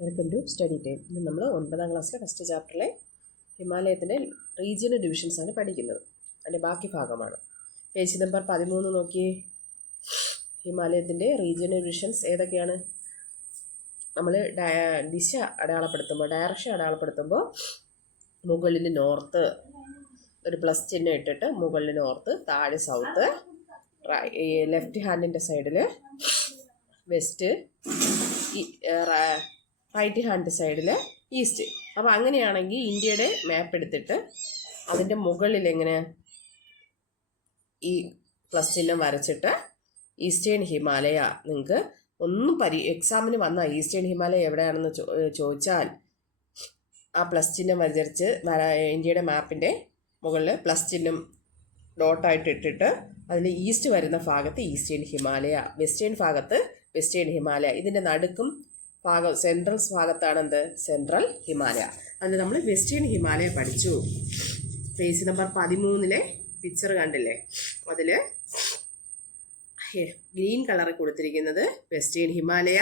Welcome to study time. ഇന്ന് നമ്മൾ 9ാം ക്ലാസ്സിലെ ഫസ്റ്റ് ചാപ്റ്ററിലെ ഹിമാലയത്തിൻ്റെ റീജിയണൽ ഡിവിഷൻസാണ് പഠിക്കുന്നത്. അതിൻ്റെ ബാക്കി ഭാഗമാണ്. പേജ് നമ്പർ 13 നോക്കിയേ. ഹിമാലയത്തിൻ്റെ റീജിയണൽ ഡിവിഷൻസ് ഏതൊക്കെയാണ്? നമ്മൾ ദിശ അടയാളപ്പെടുത്തുമ്പോൾ, ഡയറക്ഷൻ അടയാളപ്പെടുത്തുമ്പോൾ മുകളിൽ നോർത്ത് ഒരു പ്ലസ് ചിഹ്നം ഇട്ടിട്ട് മുകളിൽ നോർത്ത്, താഴെ സൗത്ത്, ലെഫ്റ്റ് ഹാൻഡിൻ്റെ സൈഡിൽ വെസ്റ്റ്, റൈറ്റ് ഹാൻഡ് സൈഡിൽ ഈസ്റ്റ്. അപ്പോൾ അങ്ങനെയാണെങ്കിൽ ഇന്ത്യയുടെ മാപ്പ് എടുത്തിട്ട് അതിൻ്റെ മുകളിൽ എങ്ങനെ ഈ പ്ലസ് ചിഹ്നം വരച്ചിട്ട് ഈസ്റ്റേൺ ഹിമാലയ, നിങ്ങൾക്ക് ഒന്നും എക്സാമിന് വന്ന ഈസ്റ്റേൺ ഹിമാലയ എവിടെയാണെന്ന് ചോദിച്ചാൽ ആ പ്ലസ് ചിഹ്നം വരച്ച് ഇന്ത്യയുടെ മാപ്പിൻ്റെ മുകളിൽ പ്ലസ് ചിഹ്നം ഡോട്ടായിട്ട് ഇട്ടിട്ട് അതിൽ ഈസ്റ്റ് വരുന്ന ഭാഗത്ത് ഈസ്റ്റേൺ ഹിമാലയ, വെസ്റ്റേൺ ഭാഗത്ത് വെസ്റ്റേൺ ഹിമാലയ, ഇതിൻ്റെ നടുക്കും ഭാഗം സെൻട്രൽ ഭാഗത്താണ് എന്ത്? സെൻട്രൽ ഹിമാലയ. അതിന് നമ്മൾ വെസ്റ്റേൺ ഹിമാലയ പഠിച്ചു. പേജ് നമ്പർ 13 പിക്ചർ കണ്ടില്ലേ? അതിൽ ഗ്രീൻ കളർ കൊടുത്തിരിക്കുന്നത് വെസ്റ്റേൺ ഹിമാലയ,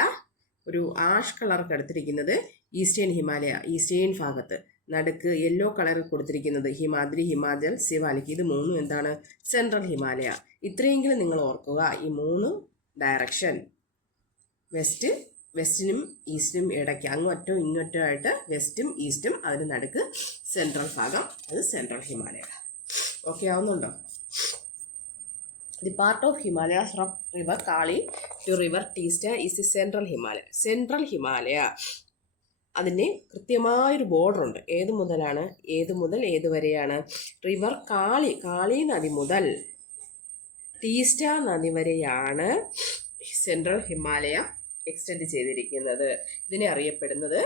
ഒരു ആഷ് കളർ എടുത്തിരിക്കുന്നത് ഈസ്റ്റേൺ ഹിമാലയ, ഈസ്റ്റേൺ ഭാഗത്ത്. നടുക്ക് യെല്ലോ കളർ കൊടുത്തിരിക്കുന്നത് ഹിമാദ്രി, ഹിമാചൽ, സിവാലിക്. ഇത് മൂന്നും എന്താണ്? സെൻട്രൽ ഹിമാലയ. ഇത്രയെങ്കിലും നിങ്ങൾ ഓർക്കുക. ഈ 3 ഡയറക്ഷൻ, വെസ്റ്റിനും ഈസ്റ്റിനും ഇടയ്ക്ക്, അങ്ങോട്ടും ഇങ്ങോട്ടും ആയിട്ട് വെസ്റ്റും ഈസ്റ്റും, അതിന് നടുക്ക് സെൻട്രൽ ഭാഗം, അത് സെൻട്രൽ ഹിമാലയ. ഓക്കെ ആവുന്നുണ്ടോ? The part of Himalaya from river Kali to river Teesta is the central Himalaya. Central Himalaya അതിന് കൃത്യമായൊരു ബോർഡർ ഉണ്ട്. ഏത് മുതലാണ്? ഏത് മുതൽ ഏതുവരെയാണ്? റിവർ കാളി നദി മുതൽ ടീസ്റ്റ നദി വരെയാണ് സെൻട്രൽ ഹിമാലയ എക്സ്റ്റെൻഡ് ചെയ്തിരിക്കുന്നത്. ഇതിനെ അറിയപ്പെടുന്നത്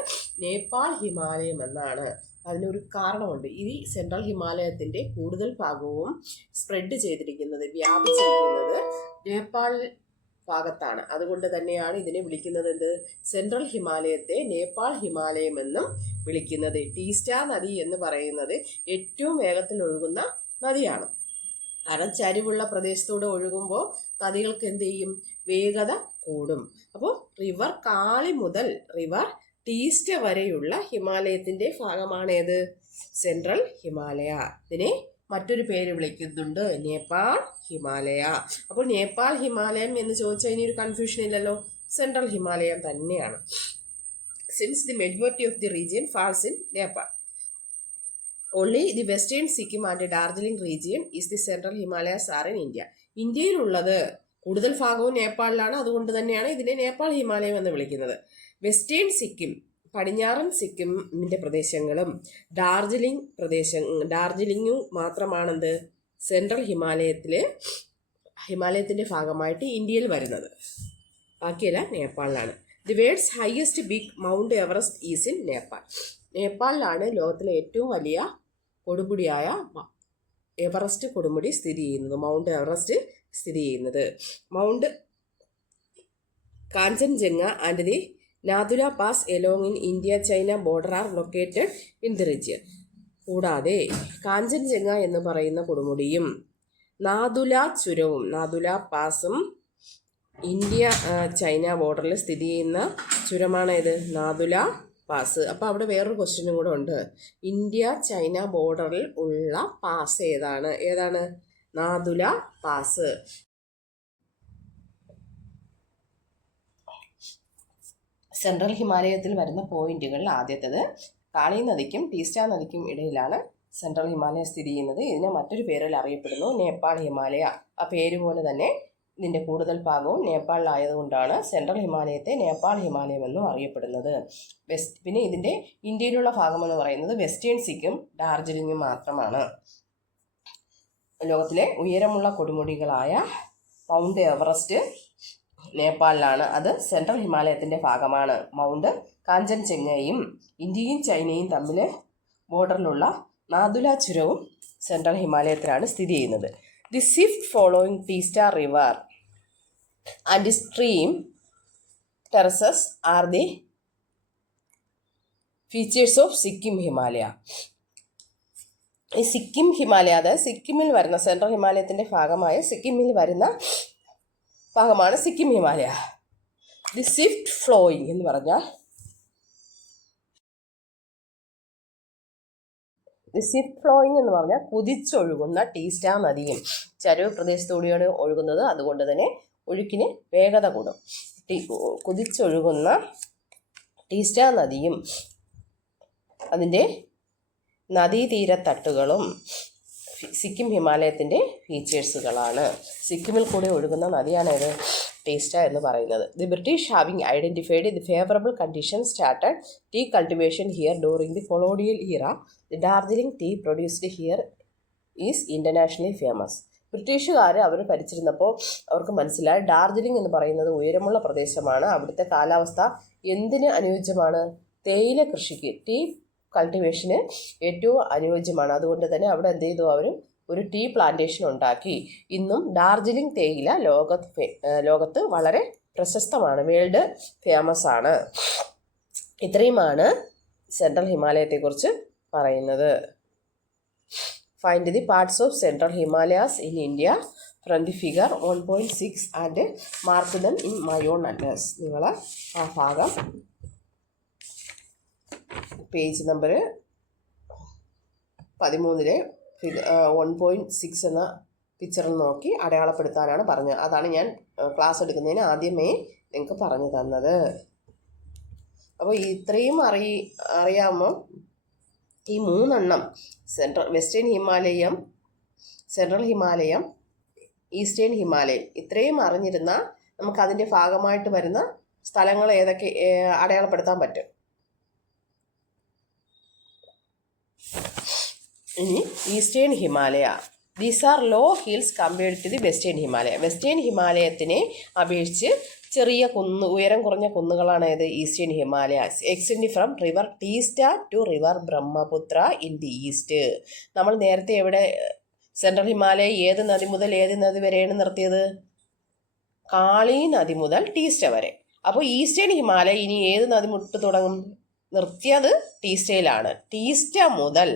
നേപ്പാൾ ഹിമാലയം എന്നാണ്. അതിനൊരു കാരണമുണ്ട്. ഈ സെൻട്രൽ ഹിമാലയത്തിൻ്റെ കൂടുതൽ ഭാഗവും സ്പ്രെഡ് ചെയ്തിരിക്കുന്നത്, വ്യാപിച്ചിരിക്കുന്നത് നേപ്പാൾ ഭാഗത്താണ്. അതുകൊണ്ട് തന്നെയാണ് ഇതിനെ വിളിക്കുന്നത് എന്ത്? സെൻട്രൽ ഹിമാലയത്തെ നേപ്പാൾ ഹിമാലയം എന്നും വിളിക്കുന്നത്. ടീസ്റ്റ നദി എന്ന് പറയുന്നത് ഏറ്റവും വേഗത്തിൽ ഒഴുകുന്ന നദിയാണ്. കാരണം ചരിവുള്ള പ്രദേശത്തൂടെ ഒഴുകുമ്പോൾ നദികൾക്ക് എന്ത് ചെയ്യും? വേഗത കൂടും. അപ്പോൾ റിവർ കാളി മുതൽ റിവർ ടീസ്റ്റ വരെയുള്ള ഹിമാലയത്തിൻ്റെ ഭാഗമാണ് ഏത്? സെൻട്രൽ ഹിമാലയ. ഇതിനെ മറ്റൊരു പേര് വിളിക്കുന്നുണ്ട്, നേപ്പാൾ ഹിമാലയ. അപ്പോൾ നേപ്പാൾ ഹിമാലയം എന്ന് ചോദിച്ചാൽ ഇനി ഒരു കൺഫ്യൂഷൻ ഇല്ലല്ലോ, സെൻട്രൽ ഹിമാലയം തന്നെയാണ്. Since the majority of the region falls in Nepal, only the western Sikkim and Darjeeling region is the central Himalayas are in India. ഇന്ത്യയിലുള്ളത് കൂടുതൽ ഭാഗവും നേപ്പാളിലാണ്. അതുകൊണ്ട് തന്നെയാണ് ഇതിനെ നേപ്പാൾ ഹിമാലയം എന്ന് വിളിക്കുന്നത്. വെസ്റ്റേൺ സിക്കിം, പടിഞ്ഞാറൻ സിക്കിമിൻ്റെ പ്രദേശങ്ങളും ഡാർജിലിംഗും മാത്രമാണെന്ത്? സെൻട്രൽ ഹിമാലയത്തിൻ്റെ ഭാഗമായിട്ട് ഇന്ത്യയിൽ വരുന്നത്. ബാക്കിയല്ല നേപ്പാളിലാണ്. The world's highest big mount Everest is in Nepal. നേപ്പാളിലാണ് ലോകത്തിലെ ഏറ്റവും വലിയ കൊടുമുടിയായ എവറസ്റ്റ് കൊടുമുടി സ്ഥിതി ചെയ്യുന്നത്, മൗണ്ട് എവറസ്റ്റ് സ്ഥിതി ചെയ്യുന്നത്. Mount Kanchenjunga and the Nathula pass along in India China border are located in the region. കൂടാതെ കാഞ്ചൻജംഗ എന്ന് പറയുന്ന കൊടുമുടിയും നാഥുല ചുരവും, നാഥുല പാസും ഇന്ത്യ ചൈന ബോർഡറിൽ സ്ഥിതി ചെയ്യുന്ന ചുരമാണ് ഇത്, നാഥുല പാസ്. അപ്പോൾ അവിടെ വേറൊരു ക്വസ്റ്റ്യനും കൂടെ ഉണ്ട്. ഇന്ത്യ ചൈന ബോർഡറിൽ ഉള്ള പാസ് ഏതാണ്? നാഥുല പാസ്. സെൻട്രൽ ഹിമാലയത്തിൽ വരുന്ന പോയിന്റുകളിൽ ആദ്യത്തേത് കാളി നദിക്കും ടീസ്റ്റ നദിക്കും ഇടയിലാണ് സെൻട്രൽ ഹിമാലയ സ്ഥിതി ചെയ്യുന്നത്. ഇതിനെ മറ്റൊരു പേരിൽ അറിയപ്പെടുന്നു നേപ്പാൾ ഹിമാലയ. ആ പേര് പോലെ തന്നെ ഇതിൻ്റെ കൂടുതൽ ഭാഗവും നേപ്പാളിലായതുകൊണ്ടാണ് സെൻട്രൽ ഹിമാലയത്തെ നേപ്പാൾ ഹിമാലയം എന്നും അറിയപ്പെടുന്നത്. പിന്നെ ഇതിൻ്റെ ഇന്ത്യയിലുള്ള ഭാഗമെന്ന് പറയുന്നത് വെസ്റ്റേൺ സിക്കിം, ഡാർജിലിംഗും മാത്രമാണ്. ലോകത്തിലെ ഉയരമുള്ള കൊടുമുടികളായ മൗണ്ട് എവറസ്റ്റ് നേപ്പാളിലാണ്, അത് സെൻട്രൽ ഹിമാലയത്തിൻ്റെ ഭാഗമാണ്. മൗണ്ട് കാഞ്ചൻജംഗയും ഇന്ത്യയും ചൈനയും തമ്മിൽ ബോർഡറിലുള്ള നാഥുല ചുരവും സെൻട്രൽ ഹിമാലയത്തിലാണ് സ്ഥിതി ചെയ്യുന്നത്. The Swift following Teesta river and stream terraces are the features of Sikkim Himalaya. ഈ സിക്കിം ഹിമാലയ, അതായത് സിക്കിമിൽ വരുന്ന, സെൻട്രൽ ഹിമാലയത്തിൻ്റെ ഭാഗമായ സിക്കിമിൽ വരുന്ന ഭാഗമാണ് Sikkim Himalaya. The Swift flowing എന്ന് പറഞ്ഞാൽ ഇത് സ്വിഫ്റ്റ് ഫ്ലോയിങ് എന്ന് പറഞ്ഞാൽ കുതിച്ചൊഴുകുന്ന ടീസ്റ്റാ നദിയും ചരിവ് പ്രദേശത്തൂടെയാണ് ഒഴുകുന്നത്, അതുകൊണ്ട് തന്നെ ഒഴുക്കിന് വേഗത കൂടും. കുതിച്ചൊഴുകുന്ന ടീസ്റ്റാ നദിയും അതിൻ്റെ നദീതീരത്തട്ടുകളും സിക്കിം ഹിമാലയത്തിൻ്റെ ഫീച്ചേഴ്സുകളാണ്. സിക്കിമിൽ കൂടെ ഒഴുകുന്ന നദിയാണ് ഇത് ടീസ്റ്റ എന്ന് പറയുന്നത്. The British having identified the favourable condition started tea cultivation here during the colonial era. The Darjeeling tea produced here is internationally famous. ബ്രിട്ടീഷുകാർ അവർ ഭരിച്ചിരുന്നപ്പോൾ അവർക്ക് മനസ്സിലായി ഡാർജിലിംഗ് എന്ന് പറയുന്നത് ഉയരമുള്ള പ്രദേശമാണ്, അവിടുത്തെ കാലാവസ്ഥ എന്തിന് അനുയോജ്യമാണ്, തേയില കൃഷിക്ക്, ടീ കൾട്ടിവേഷന് ഏറ്റവും അനുയോജ്യമാണ്. അതുകൊണ്ട് തന്നെ അവിടെ എന്ത് ചെയ്തു, അവർ ഒരു ടീ പ്ലാന്റേഷൻ ഉണ്ടാക്കി. ഇന്നും ഡാർജിലിംഗ് തേയില ലോകത്ത് വളരെ പ്രശസ്തമാണ്, വേൾഡ് ഫേമസ് ആണ്. ഇത്രയുമാണ് സെൻട്രൽ ഹിമാലയത്തെക്കുറിച്ച് പറയുന്നത്. Find the parts of central Himalayas in India from the figure 1.6 and mark them in my own address. നിങ്ങൾ ആ ഭാഗം പേജ് നമ്പർ 13 1.6 എന്ന പിക്ചറിൽ നോക്കി അടയാളപ്പെടുത്താനാണ് പറഞ്ഞത്. അതാണ് ഞാൻ ക്ലാസ് എടുക്കുന്നതിന് ആദ്യമേ നിങ്ങൾക്ക് പറഞ്ഞു തന്നത്. അപ്പോൾ ഇത്രയും അറിയാമോ? ഈ 3 വെസ്റ്റേൺ ഹിമാലയം, സെൻട്രൽ ഹിമാലയം, ഈസ്റ്റേൺ ഹിമാലയം, ഇത്രയും അറിഞ്ഞിരുന്നാൽ നമുക്ക് അതിൻ്റെ ഭാഗമായിട്ട് വരുന്ന സ്ഥലങ്ങൾ ഏതൊക്കെ അടയാളപ്പെടുത്താൻ പറ്റും. ഇനി eastern Himalaya, these are low hills compared to the western Himalaya. Western ഹിമാലയത്തിനെ അപേക്ഷിച്ച് ചെറിയ ഉയരം കുറഞ്ഞ കുന്നുകളാണ് ഇത് eastern Himalaya. Extend from river Teesta to river Brahmaputra in the east. നമ്മൾ നേരത്തെ എവിടെ സെൻട്രൽ ഹിമാലയ ഏത് നദി മുതൽ ഏത് നദി വരെയാണ് നിർത്തിയത്? കാളി നദി മുതൽ ടീസ്റ്റ വരെ. അപ്പോൾ ഈസ്റ്റേൺ ഹിമാലയ ഇനി ഏത് നദി മുട്ട് തുടങ്ങും? നിർത്തിയത് ടീസ്റ്റയിലാണ്. ടീസ്റ്റ മുതൽ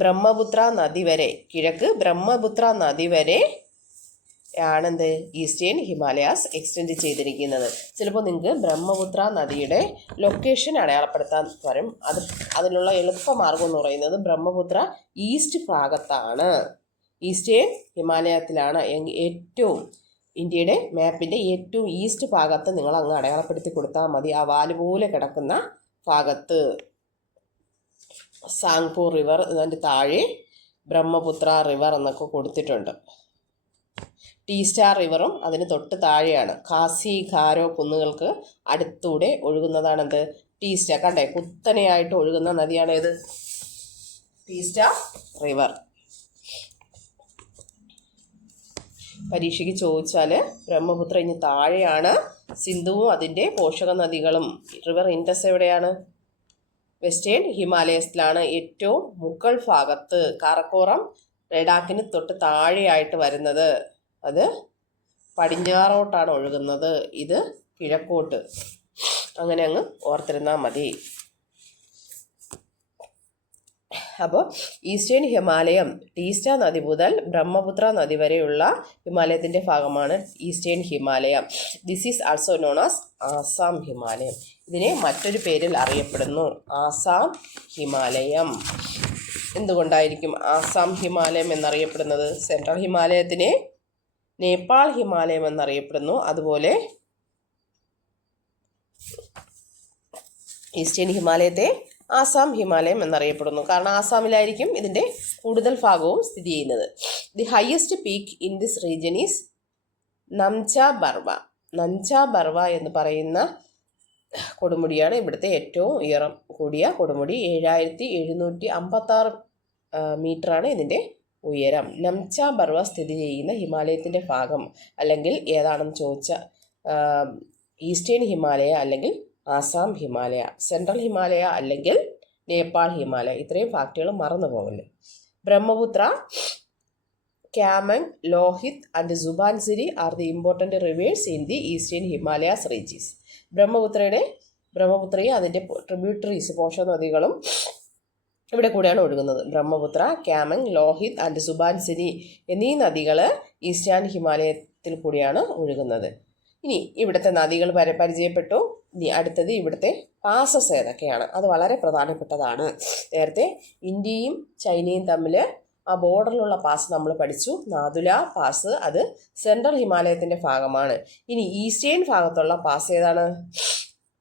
ബ്രഹ്മപുത്ര നദി വരെ, കിഴക്ക് ബ്രഹ്മപുത്ര നദി വരെ ആണെന്ത് ഈസ്റ്റേൺ ഹിമാലയാസ് എക്സ്റ്റെൻഡ് ചെയ്തിരിക്കുന്നത്. ചിലപ്പോൾ നിങ്ങൾക്ക് ബ്രഹ്മപുത്ര നദിയുടെ ലൊക്കേഷൻ അടയാളപ്പെടുത്താൻ വരും. അതിനുള്ള എളുപ്പമാർഗം എന്ന് പറയുന്നത് ബ്രഹ്മപുത്ര ഈസ്റ്റ് ഭാഗത്താണ്, ഈസ്റ്റേൺ ഹിമാലയത്തിലാണ്. ഏറ്റവും ഇന്ത്യയുടെ മാപ്പിൻ്റെ ഏറ്റവും ഈസ്റ്റ് ഭാഗത്ത് നിങ്ങൾ അങ്ങ് അടയാളപ്പെടുത്തി കൊടുത്താൽ മതി. ആ വാല് പോലെ കിടക്കുന്ന ഭാഗത്ത് സാങ്പൂർ റിവർ, അതിൻ്റെ താഴെ ബ്രഹ്മപുത്ര റിവർ എന്നൊക്കെ കൊടുത്തിട്ടുണ്ട്. ടീസ്റ്റ റിവറും അതിന് തൊട്ട് താഴെയാണ്. ഖാസി ഖാരോ കുന്നുകൾക്ക് അടുത്തൂടെ ഒഴുകുന്നതാണെന്ത്? ടീസ്റ്റ. കണ്ടേ, കുത്തനെയായിട്ട് ഒഴുകുന്ന നദിയാണേത്? ടീസ്റ്റ റിവർ. പരീക്ഷയ്ക്ക് ചോദിച്ചാൽ ബ്രഹ്മപുത്ര ഇനി താഴെയാണ്, സിന്ധുവും അതിൻ്റെ പോഷക നദികളും. റിവർ ഇൻഡസ് എവിടെയാണ്? വെസ്റ്റേൺ ഹിമാലയസിലാണ്, ഏറ്റവും മുകൾ ഭാഗത്ത്. കാറക്കോറം ലഡാക്കിന് തൊട്ട് താഴെയായിട്ട് വരുന്നത്. അത് പടിഞ്ഞാറോട്ടാണ് ഒഴുകുന്നത്, ഇത് കിഴക്കോട്ട്. അങ്ങനെ അങ്ങ് ഓർത്തിരുന്നാൽ മതി. അപ്പോൾ ഈസ്റ്റേൺ ഹിമാലയം ടീസ്റ്റ നദി മുതൽ ബ്രഹ്മപുത്ര നദി വരെയുള്ള ഹിമാലയത്തിൻ്റെ ഭാഗമാണ് ഈസ്റ്റേൺ ഹിമാലയം. This is also known as Assam Himalayam. ഇതിനെ മറ്റൊരു പേരിൽ അറിയപ്പെടുന്നു, ആസാം ഹിമാലയം. എന്തുകൊണ്ടായിരിക്കും ആസാം ഹിമാലയം എന്നറിയപ്പെടുന്നത്? സെൻട്രൽ ഹിമാലയത്തിനെ നേപ്പാൾ ഹിമാലയം എന്നറിയപ്പെടുന്നു. അതുപോലെ ഈസ്റ്റേൺ ഹിമാലയത്തെ ആസാം ഹിമാലയം എന്നറിയപ്പെടുന്നു. കാരണം ആസാമിലായിരിക്കും ഇതിൻ്റെ കൂടുതൽ ഭാഗവും സ്ഥിതി ചെയ്യുന്നത്. The highest peak in this region is Namcha Barwa. Namcha Barwa എന്ന് പറയുന്ന കൊടുമുടിയാണ് ഇവിടുത്തെ ഏറ്റവും ഉയരം കൂടിയ കൊടുമുടി. 7756 മീറ്ററാണ് ഇതിൻ്റെ ഉയരം. നംച ബർവ സ്ഥിതി ചെയ്യുന്ന ഹിമാലയത്തിൻ്റെ ഭാഗം അല്ലെങ്കിൽ ഏതാണെന്ന് ചോദിച്ചാൽ ഈസ്റ്റേൺ ഹിമാലയ അല്ലെങ്കിൽ ആസാം ഹിമാലയ, സെൻട്രൽ ഹിമാലയ അല്ലെങ്കിൽ നേപ്പാൾ ഹിമാലയ. ഇത്രയും ഫാക്റ്റുകൾ മറന്നു പോകല്ലേ. Brahmaputra, Kameng, Lohit and Subansiri are the important rivers in the eastern Himalayas ridges. ബ്രഹ്മപുത്രയും അതിൻ്റെ ട്രിബ്യൂട്ടറീസ് പോഷക നദികളും ഇവിടെ കൂടെയാണ് ഒഴുകുന്നത്. ബ്രഹ്മപുത്ര, ക്യാമങ്, ലോഹിത് ആൻഡ് സുബാൻസിരി എന്നീ നദികൾ ഈസ്റ്റേൺ ഹിമാലയത്തിൽ കൂടിയാണ് ഒഴുകുന്നത്. ഇനി ഇവിടുത്തെ നദികൾ പരിചയപ്പെട്ടു. ഇനി അടുത്തത് ഇവിടുത്തെ പാസസ് ഏതൊക്കെയാണ്, അത് വളരെ പ്രധാനപ്പെട്ടതാണ്. നേരത്തെ ഇന്ത്യയും ചൈനയും തമ്മിൽ ആ ബോർഡറിലുള്ള പാസ് നമ്മൾ പഠിച്ചു. നാഥുല പാസ് അത് സെൻട്രൽ ഹിമാലയത്തിൻ്റെ ഭാഗമാണ്. ഇനി ഈസ്റ്റേൺ ഭാഗത്തുള്ള പാസ് ഏതാണ്?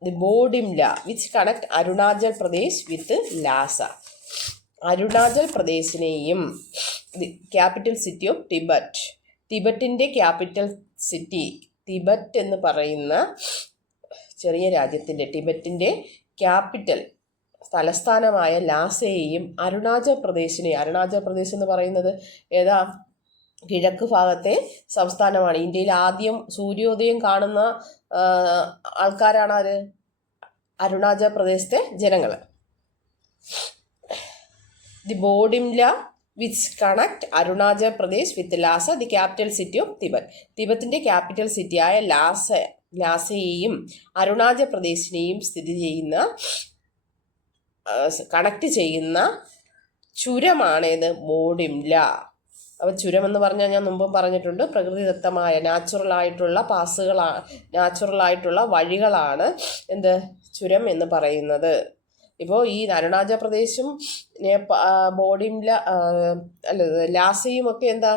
The Bomdila which connect Arunachal Pradesh with Lhasa. Arunachal പ്രദേശിനെയും the capital city of Tibet, ടിബറ്റിൻ്റെ ക്യാപിറ്റൽ സിറ്റി, ടിബറ്റ് എന്ന് പറയുന്ന ചെറിയ രാജ്യത്തിൻ്റെ ടിബറ്റിൻ്റെ ക്യാപിറ്റൽ തലസ്ഥാനമായ ലാസയെയും അരുണാചൽ പ്രദേശ് എന്ന് പറയുന്നത് ഏതാ? കിഴക്ക് ഭാഗത്തെ സംസ്ഥാനമാണ്. ഇന്ത്യയിൽ ആദ്യം സൂര്യോദയം കാണുന്ന ആൾക്കാരാണ് അത് അരുണാചൽ പ്രദേശത്തെ ജനങ്ങൾ. The Bomdila which connect Arunachal Pradesh with Lhasa, the capital city of Tibet. ടിബറ്റിൻ്റെ ക്യാപിറ്റൽ സിറ്റിയായ ലാസയെയും അരുണാചൽ പ്രദേശിനെയും കണക്ട് ചെയ്യുന്ന ചുരമാണേത്? ബോഡിംല. അപ്പോൾ ചുരം എന്ന് പറഞ്ഞാൽ ഞാൻ മുമ്പും പറഞ്ഞിട്ടുണ്ട്, പ്രകൃതിദത്തമായ നാച്ചുറലായിട്ടുള്ള വഴികളാണ് എന്ത് ചുരം എന്ന് പറയുന്നത്. ഇപ്പോൾ ഈ അരുണാചൽ പ്രദേശും ബോഡിംല ലാസയും ഒക്കെ എന്താ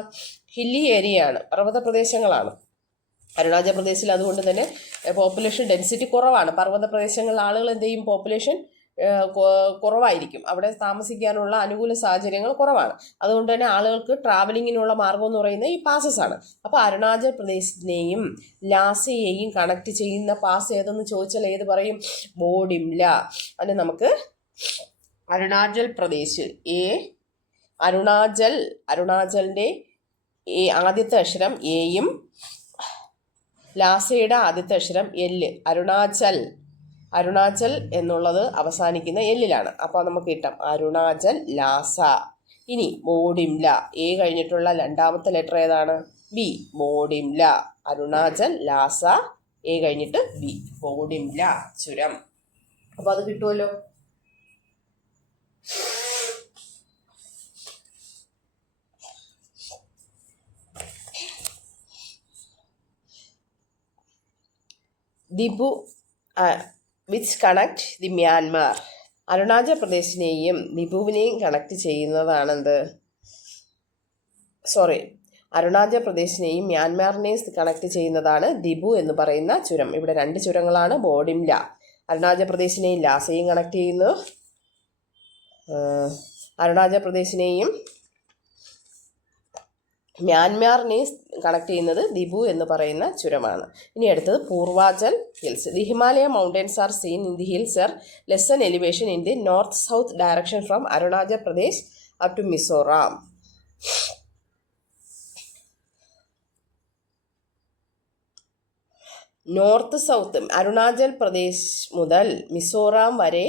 ഹില്ലി ഏരിയയാണ്, പർവ്വത പ്രദേശങ്ങളാണ്. അരുണാചൽ പ്രദേശിൽ അതുകൊണ്ട് തന്നെ പോപ്പുലേഷൻ ഡെൻസിറ്റി കുറവാണ്. പർവ്വത പ്രദേശങ്ങളിൽ ആളുകൾ എന്ത് ചെയ്യും? പോപ്പുലേഷൻ കുറവായിരിക്കും, അവിടെ താമസിക്കാനുള്ള അനുകൂല സാഹചര്യങ്ങൾ കുറവാണ്. അതുകൊണ്ട് തന്നെ ആളുകൾക്ക് ട്രാവലിങ്ങിനുള്ള മാർഗം എന്ന് പറയുന്നത് ഈ പാസസ് ആണ്. അപ്പോൾ അരുണാചൽ പ്രദേശിനെയും ലാസയെയും കണക്ട് ചെയ്യുന്ന പാസ് ഏതെന്ന് ചോദിച്ചാൽ ഏത് പറയും? ബോഡിംല. അത് നമുക്ക് അരുണാചൽ പ്രദേശ് അരുണാചലിൻ്റെ ആദ്യത്തെ അക്ഷരം എയും ലാസയുടെ ആദ്യത്തെ അക്ഷരം എല്ല്. അരുണാചൽ എന്നുള്ളത് അവസാനിക്കുന്ന എല്ലിലാണ്. അപ്പോൾ നമുക്ക് കിട്ടാം അരുണാചൽ ലാസ. ഇനി ബോഡിംല, എ കഴിഞ്ഞിട്ടുള്ള രണ്ടാമത്തെ ലെറ്റർ ഏതാണ്? ബി. ബോഡിംല. അരുണാചൽ ലാസ, എ കഴിഞ്ഞിട്ട് ബി. ബോഡിംല ചുരം. അപ്പോൾ അത് കിട്ടുമല്ലോ. Diphu which connect the Myanmar. Arunachal പ്രദേശിനെയും ദിബുവിനെയും കണക്ട് ചെയ്യുന്നതാണെന്ത്? അരുണാചൽ പ്രദേശിനെയും മ്യാൻമാറിനെയും കണക്ട് ചെയ്യുന്നതാണ് ദിബു എന്ന് പറയുന്ന ചുരം. ഇവിടെ രണ്ട് ചുരങ്ങളാണ്. ബോഡിംല അരുണാചൽ പ്രദേശിനെയും ലാസയും കണക്ട് ചെയ്യുന്നു. അരുണാചൽ പ്രദേശിനെയും മ്യാൻമാറിനെയും കണക്ട് ചെയ്യുന്നത് ദിബു എന്ന് പറയുന്ന ചുരമാണ്. ഇനി അടുത്തത് Purvachal hills. The Himalaya mountains are seen in the hills are less elevation in the north south direction from Arunachal Pradesh up to Mizoram. North south Arunachal Pradesh മുതൽ മിസോറാം വരെ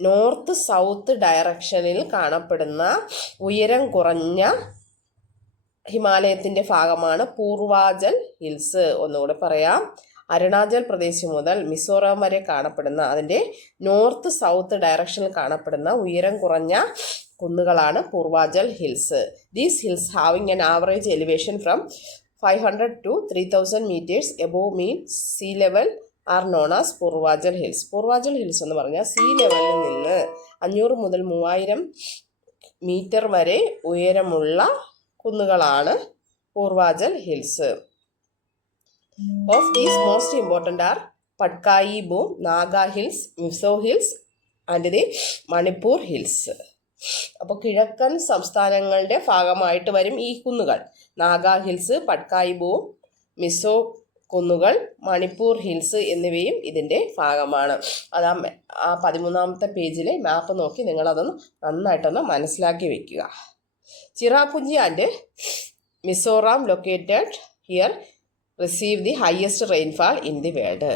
നോർത്ത് സൗത്ത് ഡയറക്ഷനിൽ കാണപ്പെടുന്ന ഉയരം കുറഞ്ഞ ഹിമാലയത്തിൻ്റെ ഭാഗമാണ് പൂർവാചൽ ഹിൽസ്. ഒന്നുകൂടെ പറയാം. അരുണാചൽ പ്രദേശ് മുതൽ മിസോറാം വരെ കാണപ്പെടുന്ന അതിൻ്റെ നോർത്ത് സൗത്ത് ഡയറക്ഷനിൽ കാണപ്പെടുന്ന ഉയരം കുറഞ്ഞ കുന്നുകളാണ് Purvachal hills. These hills having an average elevation from 500 to 3000 meters above mean sea level are known as Purvachal hills. Purvachal hills എന്ന് പറഞ്ഞാൽ സീ ലെവലിൽ നിന്ന് 500 മുതൽ 3000 മീറ്റർ വരെ ഉയരമുള്ള കുന്നുകളാണ് Purvachal hills. Of these most important are Patkai Bum, Naga hills, Mizo hills and the Manipur hills. അപ്പോൾ കിഴക്കൻ സംസ്ഥാനങ്ങളുടെ ഭാഗമായിട്ട് വരും ഈ കുന്നുകൾ. നാഗ ഹിൽസ്, പട്കായി ബൂം, മിസോ കുന്നുകൾ, മണിപ്പൂർ ഹിൽസ് എന്നിവയും ഇതിൻ്റെ ഭാഗമാണ്. അത് ആ 13ാമത്തെ പേജിലെ മാപ്പ് നോക്കി നിങ്ങളതൊന്ന് നന്നായിട്ടൊന്ന് മനസ്സിലാക്കി വയ്ക്കുക. Cherrapunji and Mizoram located here receive the highest rainfall in the world.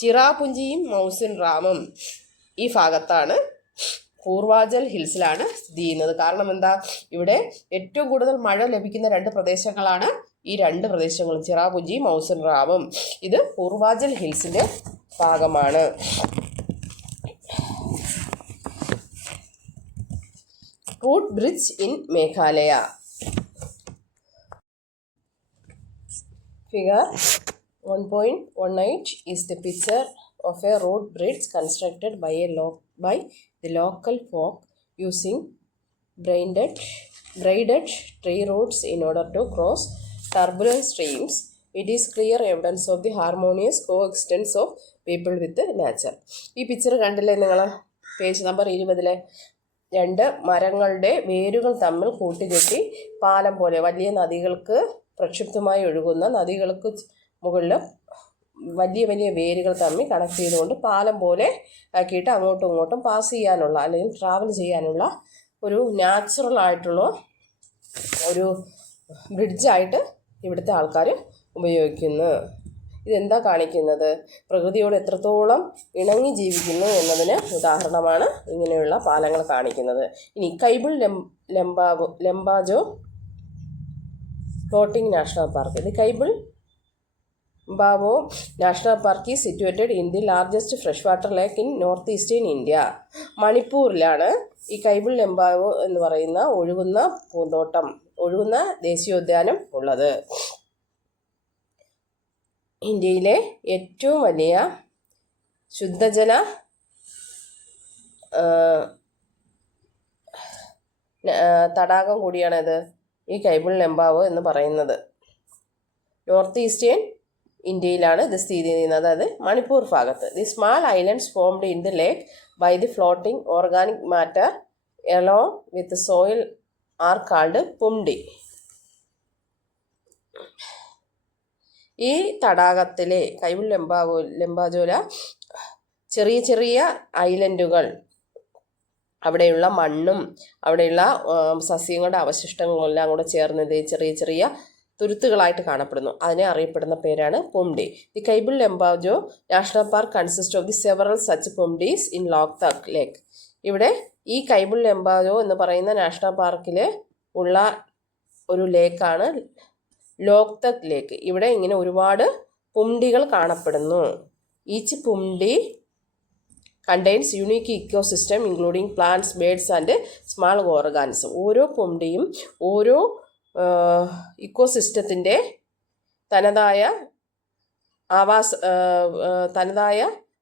ചിറാപുഞ്ചിയും മൗസിൻ റാമും ഈ ഭാഗത്താണ്, പൂർവാചൽ ഹിൽസിലാണ് സ്ഥിതി ചെയ്യുന്നത്. കാരണം എന്താ? ഇവിടെ ഏറ്റവും കൂടുതൽ മഴ ലഭിക്കുന്ന രണ്ട് പ്രദേശങ്ങളാണ് ഈ രണ്ട് പ്രദേശങ്ങളും, ചിറാപുഞ്ചിയും മൗസിൻ റാമും. ഇത് പൂർവാചൽ ഹിൽസിൻ്റെ ഭാഗമാണ്. Root bridge in Meghalaya. Figure 1.18 is the picture of a road bridge constructed by the local folk using braided tree roads in order to cross turbulent streams. It is clear evidence of the harmonious coexistence of people with nature. ഈ picture കണ്ടില്ലേ നിങ്ങൾ? Page number 20 രണ്ട് മരങ്ങളുടെ വേരുകൾ തമ്മിൽ കൂട്ടിക്കെട്ടി പാലം പോലെ വലിയ നദികൾക്ക് പ്രക്ഷുബ്ധമായി ഒഴുകുന്ന നദികൾക്ക് മുകളിൽ വലിയ വലിയ വേരുകൾ തമ്മിൽ കണക്ട് ചെയ്തുകൊണ്ട് പാലം പോലെ ആക്കിയിട്ട് അങ്ങോട്ടും ഇങ്ങോട്ടും പാസ് ചെയ്യാനുള്ള അല്ലെങ്കിൽ ട്രാവൽ ചെയ്യാനുള്ള ഒരു നാച്ചുറൽ ആയിട്ടുള്ള ഒരു ബ്രിഡ്ജായിട്ട് ഇവിടുത്തെ ആൾക്കാർ ഉപയോഗിക്കുന്നു. ഇതെന്താ കാണിക്കുന്നത്? പ്രകൃതിയോട് എത്രത്തോളം ഇണങ്ങി ജീവിക്കുന്നു എന്നതിന് ഉദാഹരണമാണ് ഇങ്ങനെയുള്ള പാലങ്ങൾ കാണിക്കുന്നത്. ഇനി Keibul Lamjao floating national park. The Keibul ബാവോ national park is situated in the largest fresh water lake in north eastern India. മണിപ്പൂരിലാണ് ഈ കൈബിൾ ലംബാവോ എന്ന് പറയുന്ന ഒഴുകുന്ന ദേശീയോദ്യാനം ഉള്ളത്. ഇന്ത്യയിലെ ഏറ്റവും വലിയ ശുദ്ധജല തടാകം കൂടിയാണിത്, ഈ കൈബിൾ ലംബാവോ എന്ന് പറയുന്നത്. നോർത്ത് ഈസ്റ്റേൺ ഇന്ത്യയിലാണ് ഇത് സ്ഥിതി ചെയ്യുന്നത്, അതായത് മണിപ്പൂർ ഭാഗത്ത്. The small islands formed in the lake by the floating organic matter along with soil are called phumdi. ഈ തടാകത്തിലെ കൈബിൾ ലംബാജോല ചെറിയ ചെറിയ ഐലൻഡുകൾ, അവിടെയുള്ള മണ്ണും അവിടെയുള്ള സസ്യങ്ങളുടെ അവശിഷ്ടങ്ങളും എല്ലാം കൂടെ ചേർന്നത് ചെറിയ ചെറിയ തുരുത്തുകളായിട്ട് കാണപ്പെടുന്നു. അതിനെ അറിയപ്പെടുന്ന പേരാണ് phumdi. The Keibul Lamjao national park consist of the several such phumdis in Loktak lake. ഇവിടെ ഈ കൈബിൾ ലംബാജോ എന്ന് പറയുന്ന നാഷണൽ പാർക്കിൽ ഉള്ള ഒരു ലേക്കാണ് ലോക്തക് ലേക്ക്. ഇവിടെ ഇങ്ങനെ ഒരുപാട് പുംഡികൾ കാണപ്പെടുന്നു. Each phumdi contains unique ecosystem including plants, birds and small organism. ഓരോ പുംഡിയും ഓരോ ഇക്കോസിസ്റ്റത്തിൻ്റെ തനതായ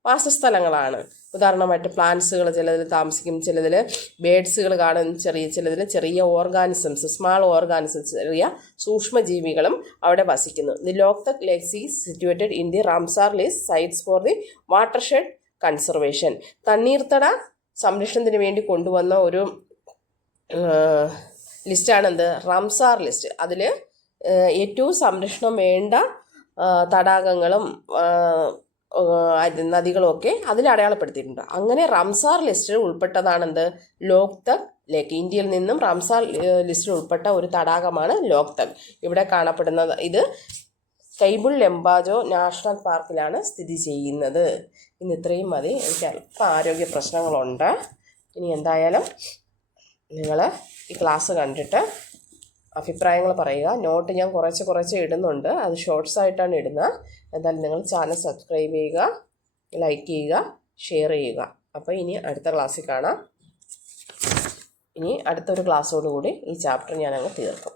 വാസസ്ഥലങ്ങളാണ്. ഉദാഹരണമായിട്ട് പ്ലാന്റ്സുകൾ ചിലതിൽ താമസിക്കും, ചിലതിൽ ബേഡ്സുകൾ കാണും, ചിലതിൽ ചെറിയ ഓർഗാനിസംസ്, സ്മാൾ ഓർഗാനിസംസ്, ചെറിയ സൂക്ഷ്മജീവികളും അവിടെ വസിക്കുന്നു. The Loktak lake is situated in the Ramsar list sites for the watershed conservation. തണ്ണീർത്തട സംരക്ഷണത്തിന് വേണ്ടി കൊണ്ടുവന്ന ഒരു ലിസ്റ്റാണെന്ത്? Ramsar list. അതിൽ ഏറ്റവും സംരക്ഷണം വേണ്ട തടാകങ്ങളും നദികളുമൊക്കെ അതിൽ അടയാളപ്പെടുത്തിയിട്ടുണ്ട്. അങ്ങനെ റാംസാർ ലിസ്റ്റിൽ ഉൾപ്പെട്ടതാണെന്ത്? ലോക്തക് ലേക്ക്. ഇന്ത്യയിൽ നിന്നും റാംസാർ ലിസ്റ്റിൽ ഉൾപ്പെട്ട ഒരു തടാകമാണ് ലോക്തക്. ഇവിടെ കാണപ്പെടുന്നത് ഇത് കൈബിൾ ലംബാജോ നാഷണൽ പാർക്കിലാണ് സ്ഥിതി ചെയ്യുന്നത്. ഇന്ന് ഇത്രയും മതി. എനിക്ക് അല്പം ആരോഗ്യ പ്രശ്നങ്ങളുണ്ട്. ഇനി എന്തായാലും നിങ്ങൾ ഈ ക്ലാസ് കണ്ടിട്ട് അഭിപ്രായങ്ങൾ പറയുക. നോട്ട് ഞാൻ കുറച്ച് ഇടുന്നുണ്ട്, അത് ഷോർട്സ് ആയിട്ടാണ് ഇടുന്നത്. എന്തായാലും നിങ്ങൾ ചാനൽ സബ്സ്ക്രൈബ് ചെയ്യുക, ലൈക്ക് ചെയ്യുക, ഷെയർ ചെയ്യുക. അപ്പോൾ ഇനി അടുത്ത ക്ലാസ്സിൽ കാണാം. ഇനി അടുത്തൊരു ക്ലാസ്സോടുകൂടി ഈ ചാപ്റ്റർ ഞാനങ്ങ് തീർക്കും.